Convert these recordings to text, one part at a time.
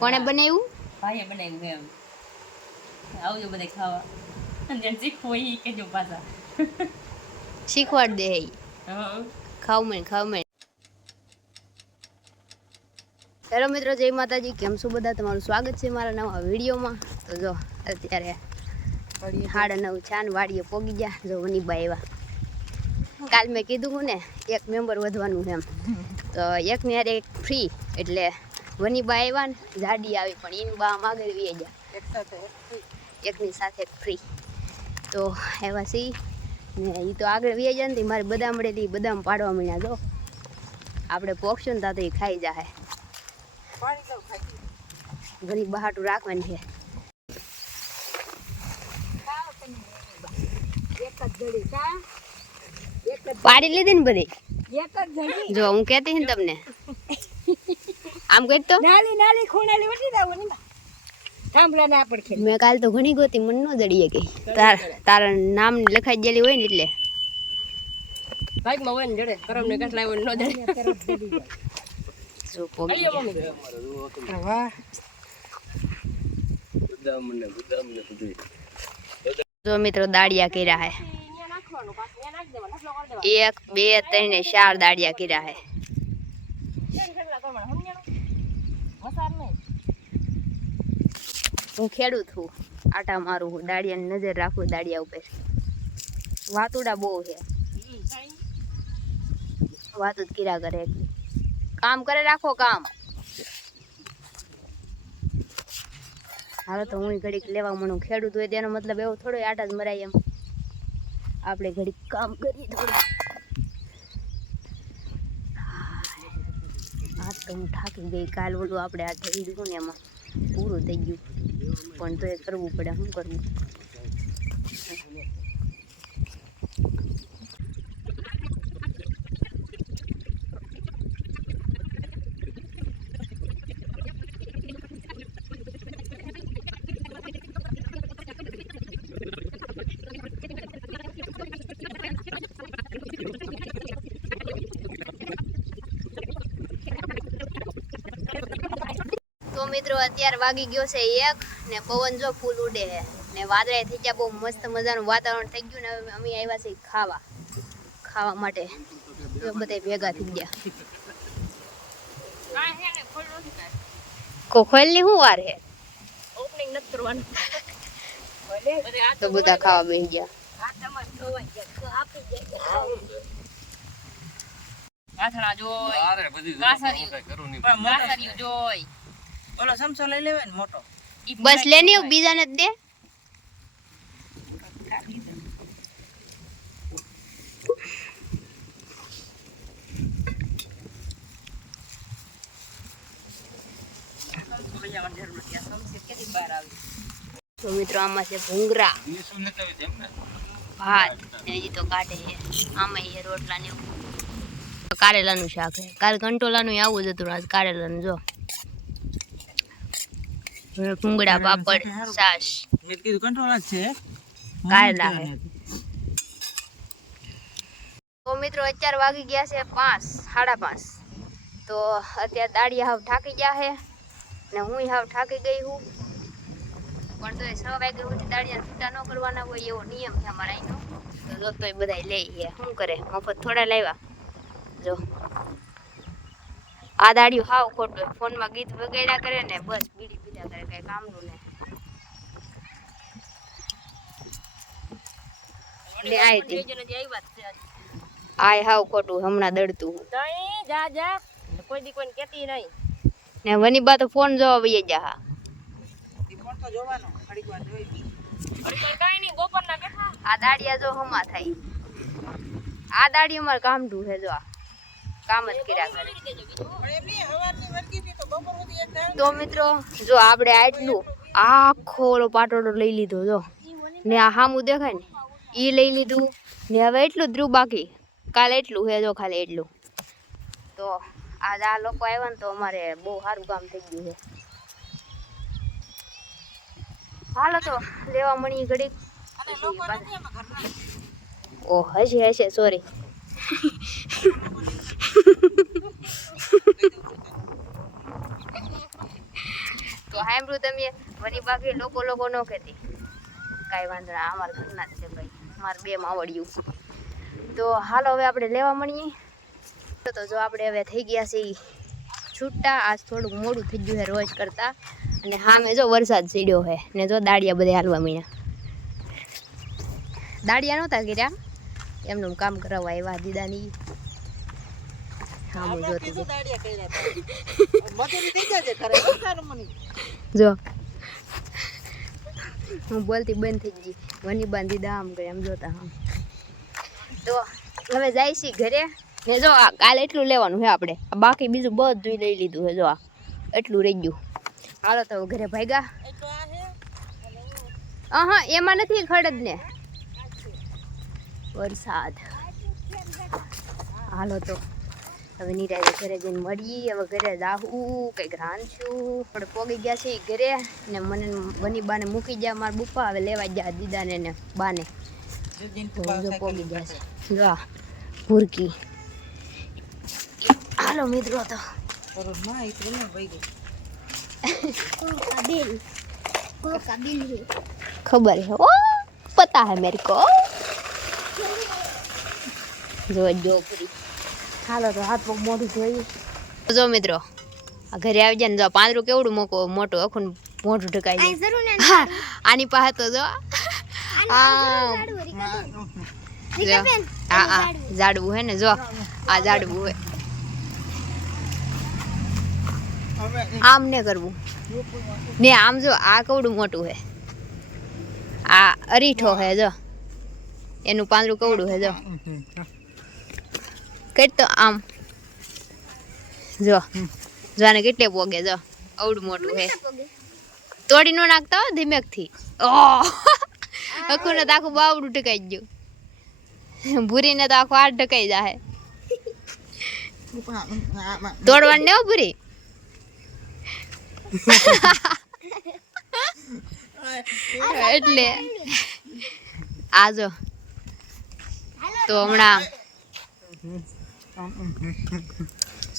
કોણે બનાવ્યું? ભાઈએ બનાવ્યું એમ. આવજો બધા ખાવા. અને જેને શીખવું હોય એ કહેજો પાછા. શીખવાડ દે. હા. ખાવ મેં. હેલો મિત્રો, જય માતાજી. કેમ છો બધા? તમારું સ્વાગત છે મારા નવા વિડીયોમાં. તો જો અત્યારે 9:30 છાન વાડીએ પોગી ગયા. જો વનીબા આવ્યા. કાલ મેં કીધું હું ને એક મેમ્બર વધવાનું એમ, તો એકની હારે એક ફ્રી, એટલે વનીબા આવ્યા ને જાડી આવી, પણ ઈન બા આગળ વી ગયા, એકની સાથે ફ્રી. તો આવ્યા સી ને એ તો આગળ વી જાય ને મારે બદામ મળેલી, બદામ પાડવા મળ્યા. જો આપણે પોગશું ને તો એ ખાઈ જાય. ઘણી બહાટું રાખવાની છે. પાડી લીધી ને બધી. જો હું કહેતી ને તમને, આમ કઈ તો નાલી ખૂણેલી વટી દાવની થાંભલા ના પડખે. મેં કાલ તો ઘણી ગોતી, મન નો જડીએ ગઈ. તારા નામ લખાઈ ગયેલી હોય ને એટલે ભાગમાં હોય ને જડે કરમ ને કેટલા હોય નો જડે. જો પોગી ગયા. વાહ જો મિત્રો દાડિયા કર્યા હે. 1 2 3 ને 4 દાડિયા કર્યા હે. હું ખેડૂત છું, આટા મારું હું, દાડિયાની નજર રાખું દાડિયા ઉપર. વાતુડા બહુ છે, વાતું જ કર્યા કરે. કામ કરે રાખો કામ. હાલો તો હું ઘડીક લેવા મળું. ખેડૂત હોય તેનો મતલબ એવો થોડો આટા જ મરાય એમ. આપણે ઘડીક કામ કરીએ થોડું. આજ તો હું થાકી ગઈ. કાલ ઓલું આપણે આ થઈ ગયું ને એમાં પૂરું થઈ ગયું, પણ તો એ કરવું પડે. શું કરવું? તો મિત્રો અત્યારે વાગી ગયો છે 1 ને પવન જો ફૂલ ઉડે છે ને વાદળા થઈ ગયા. બહુ મસ્ત મજાનું વાતાવરણ થઈ ગયું ને અમે આવ્યા છે ખાવા માટે. બધા ભેગા થઈ ગયા. ખોલ ની શું વાર હે? ઓપનિંગ નથી કરવાનું. તો બધા ખાવા બેસી ગયા. આથણા જોઈ, કાસરિયું જોઈ. ઓલો સમસો લઈ લેવે ને મોટો. બસ લેની બીજાને જ દે. તો મિત્રો આમાં છે ભૂંગરા, ભાત, હજી તો કાઢે છે. આમાં એ રોટલા ને કારેલાનું શાક છે. કાલ કંટોલાનું આવું જ હતું, આજ કારેલાનું. જો ભૂંગળા, પાપડ, છાશ, મેં કીધું કંટ્રોલ જ છે. કારેલા છે. તો મિત્રો અત્યારે વાગી ગયા છે 5 5:30. તો અત્યારે દાડિયા હાવ થાકી ગયા છે ને હું હાવ થાકી ગઈ હું. પણ તો 6 વાગ્યા સુધી દાડિયા છૂટા ન કરવાના હોય એવો નિયમ છે અમારા અહીંનો. તો જો તો બધા લઈ છે. શું કરે, મફત થોડા લાવ્યા. જો આ દાડિયું હાવ ખોટું. ફોનમાં ગીત વગાડ્યા કરે ને બસ બીડી પીધા કરે, કઈ કામનું ને. આ હાવ ખોટું, હમણાં દડતું કોઈ દી કોઈ કેતી નહીં ને. વનીબા તો ફોન જોવા વઈ જા. આ દાડિયા જો હમા થાય. આ દાડિયું અમારે કામનું છે. જો કામ જ કર્યા કરે. તો મિત્રો જો આપણે આટલું આખો ઓલો પાટોડો લઈ લીધો જો, ને આ સામું દેખાય ને એ લઈ લીધું ને. હવે એટલું જ રહ્યું બાકી. કાલે એટલું છે જો, ખાલી એટલું. તો આજ આ લોકો આવ્યા ને તો અમારે બહુ સારું કામ થઈ ગયું છે. હાલો તો લેવા મળી ઘડીક. ઓ હશે સોરી. તો સાંભળ્યું તમે વની બાકી લોકો ન કહેતી કાંઈ વાંધો ના અમારા ઘરના જ છે ભાઈ મારે 2 માવડિયું તો હાલો હવે આપણે લેવા મળીએ તો જો આપણે હવે થઈ ગયા છીએ છૂટા આજ થોડુંક મોડું થઈ ગયું છે રોજ કરતા અને સામે જો વરસાદ સીડ્યો છે ને જો દાડિયા બધે હાલવા મીણા દાડિયા નહોતા કર્યા એમનું કામ કરાવવા આવ્યા દીદાની હા હું જોતી જો હું બોલતી બંધ થઈ ગઈ વની બાંધી દામ કરે એમ જોતા હા તો હવે જાય છે ઘરે ને જો આ કાલે એટલું લેવાનું છે આપણે બાકી બીજું બધું લઈ લીધું છે જો આ એટલું રહી ગયું હાલો તો ઘરે ભાગ્યા હા એમાં નથી ખડદ ને વરસાદ હાલો તો હવે નિરાય ઘરે જઈને મળીએ હવે ઘરે જાવું કંઈક રાંધશું આપણે પોગી ગયા છે ઘરે ને મને બની બાને મૂકી ગયા મારા બુપ્પા હવે લેવા ગયા દીદાને ને બાને તો પોગી ગયા છે જો ભૂરકી હાલો મિત્રો તો ખબર है ओ पता है मेरे को જો પૂરી હાલો તો હાથ પગ મોઢું ધોઈ જો મિત્રો આ ઘરે આવી જાય ને જો પાંદરું કેવડું મોટું આખું મોઢું ઢકાઈ જાય આની પાસે તો જો હા ઝાડવું હે ને જો આ ઝાડવું હે આમ ને કરવું ને આમ જો આ કેવડું મોટું હે આ અરીઠો હે જો એનું પાંદડું કેવડું હે જો કઈ તો આમ જો જાને કેટલે પોગે જો આવડું મોટું હે તોડી નો નાખતા હો ધીમેક થી આખું ને તો આખું બાવડું ઢકાઈ ગયું ભૂરી ને તો આખું હાથ ઢકાઈ જાય તોડવાનું ને ભૂરી એટલે આજો તો હમણાં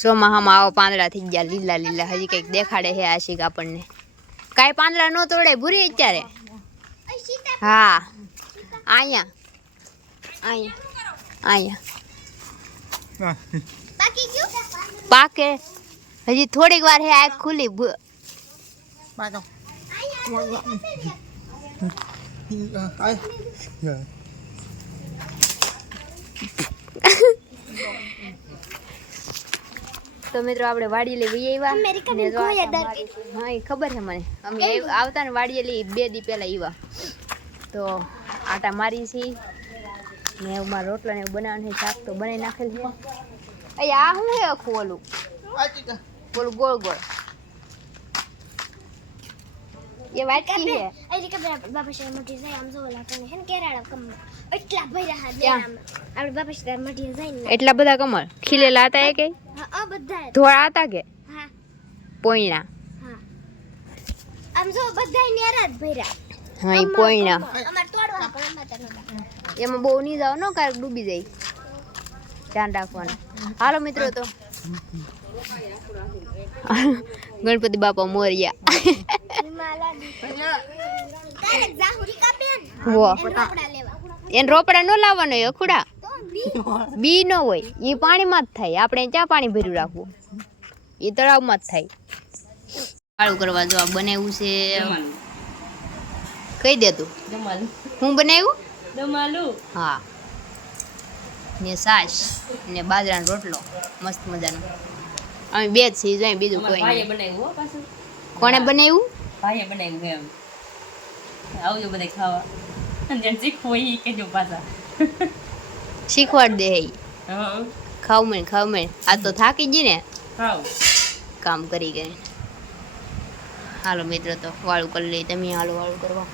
ચોમાહામાં આવો પાંદડા થઈ ગયા લીલા લીલા હજી કંઈક દેખાડે છે આશિક આપણને કાંઈ પાંદડા ન તોડે ભૂરી અત્યારે હા અહીંયા પાકે હજી થોડીક વાર હે આંખ ખુલી તો મિત્રો આપણે વાડી લઈ આવ્યા હા એ ખબર છે મને અમે આવતા ને વાડીએ લઈ 2 દી પહેલા આવ્યા તો આટા મારી છી ને મારા રોટલા ને બનાવવાનું છે શાક તો બનાવી નાખેલ છે આ શું છે આખું ઓલું ગોળ ગોળ ये वाटकी है ऐसे के बाबा से मटी जाय आम जो वाला तने हन केराळा कम એટલા ભર્યા હા દેરામ આપણે બાબા से મટી જાય ને એટલા બધા કમળ ખીલેલા હતા એ કે હા બધા ધોળા હતા કે હા પોઈણા હા આમ જો બધા નેરા જ ભર્યા હા ઈ પોઈણા અમાર તોડવા પણ અમાર તને એમાં બહુ નહીં જાવ નો કાંઈક ડૂબી જાય ધ્યાન રાખવાનું હાલો મિત્રો તો ગણપતિ બાપા મોરિયા એને રોપડા ન લાવવાનો હોય અખુડા બી ન હોય એ પાણીમાં જ થાય આપણે ક્યાં પાણી ભર્યું રાખવું એ તળાવમાં જ થાય કાળું કરવા જો આ બનાવ્યું છે કહી દે તું હું બનાવ્યું દમાલું હા ને છાશ ને બાજરાનો રોટલો મસ્ત મજાનો અમે 2 જ છીએ જાય બીજું કોઈ ભાઈએ નહીં બનાવ્યું હો પાછું કોણે બનાવ્યું ભાઈએ બનાવ્યું એમ આવજો બધા ખાવા અને જેને શીખવું હોય એ કહેજો પાછા શીખવાડ દે હે હા ખાવ મેં આ તો થાકી ગઈ ને ખાવ કામ કરી કરીને હાલો મિત્રો તો વાળું કરી લઈ તમે હાલો વાળું કરવા